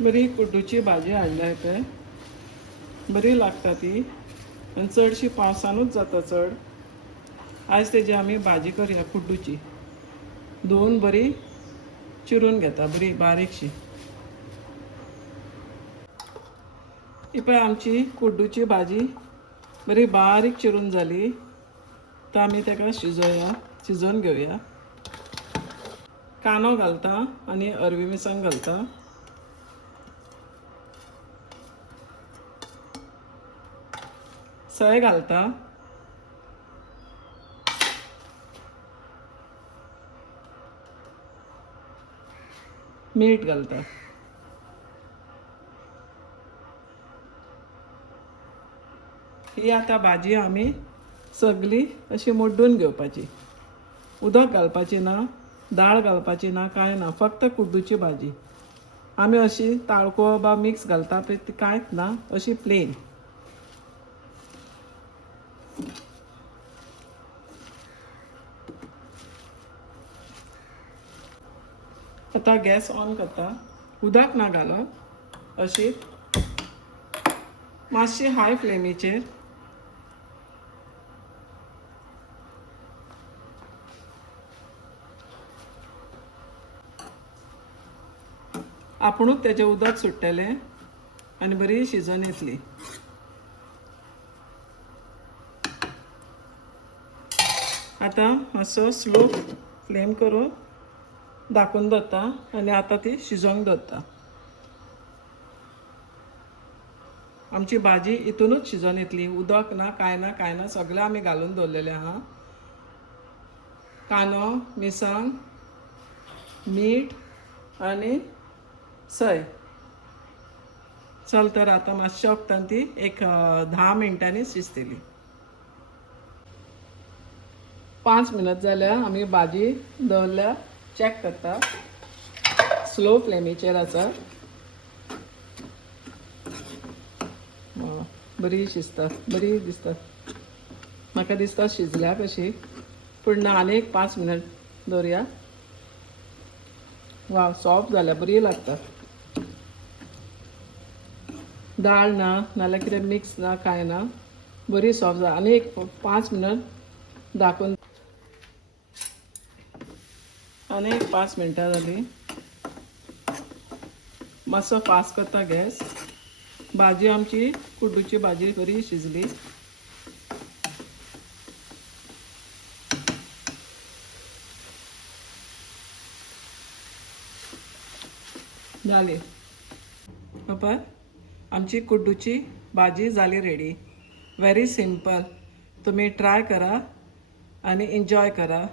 बरी कुड्डूची भाजी हाडल्या पळय, बरी लागता ती आनी चडशी पावसानूच जाता चड. आज तेजी आमी भाजी करया कुड्डूची. धुवन बरी चिरून घेता बरी बारीकशी. ही पळय आमची कुड्डूची भाजी बरी बारीक चिरून जाली. तर आमी तेका शिजोवन घेवया. कांदो घालता आनी हरवी मिरसांग घालता. सय घालता. मीठ घालता. ही आतां भाजी आमी सगळी अशी मोड्डून घेवपाची. उदक घालपाची ना, दाळ घालपाची ना, कांय ना, फक्त कुड्डूची भाजी. आमी अशी ताळको बा मिक्स घालता पळय ती कांयच ना, अशी प्लेन. आतां गॅस ऑन करता. उदक ना घालप, अशी मातशी हाय फ्लेमीचेर. आपुणूच तेजें उदक सुट्टलें आनी बरी शिजोन येतली. आतां मातसो स्लो फ्लेम करून धाकून दवरता आनी आतां ती शिजोवंक दवरता. आमची भाजी हितूनूच शिजोन येतली. उदक ना, कांय ना, कांय ना, सगळें आमी घालून दवरलेलें आहा. कांदो, मिरसांग, मीठ आनी सय. चल तर आतां मातशें वगतान ती एक 10 मिनटांनी शिजतली. 5 मिनट जाल्या आमी भाजी दवरल्या. चॅक करता. स्लो फ्लेमीचेर आसा. बरी शिजता, बरी दिसता. म्हाका दिसता शिजल्या कशी, पूण ना, आनी एक 5 मिनट दवरया. वा, सॉफ्ट जाल्या, बरी लागता. दाळ ना, नाल्यार कितें मिक्स ना, कांय ना, बरी सॉफ्ट जाला. आनी एक 5 मिनट धाकून. आनी एक 5 मिनटां जाली. मातसो फास्ट करता गॅस. भाजी आमची कुड्डूची भाजी बरी शिजली. जाली. पळय, आमची कुड्डूची भाजी जाली रेडी. Very simple. तुमी ट्राय करा आनी एन्जॉय करा.